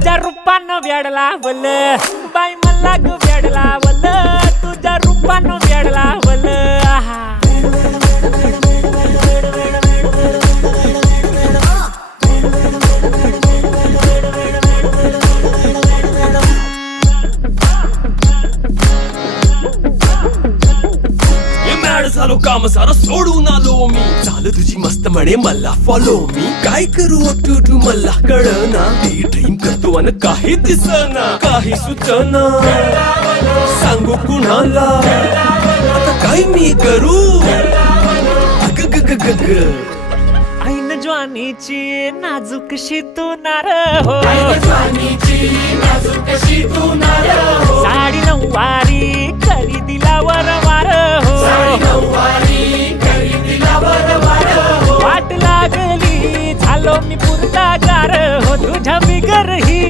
तुझ्या रूपानं वेडला वल बाई मला ग वेडला वल तुझ्या रूपानं वेडला वल आहा झालो काम सारा सोडून आलो मी झालं तुझी मस्त म्हणे मला फॉलो मी काय करू टू मला कळना ते ड्रीम करतो आणि काही दिसना काही सुचना सांगू कुणाला आता काय मी करू अग ग ग ग ग ऐन ज्वानीची नाजूकशी तू नार हो साडी नऊवारी करी दिलावर वार हो वाट लागली झालो मी पुरता गार हो तुझ्या बिगर ही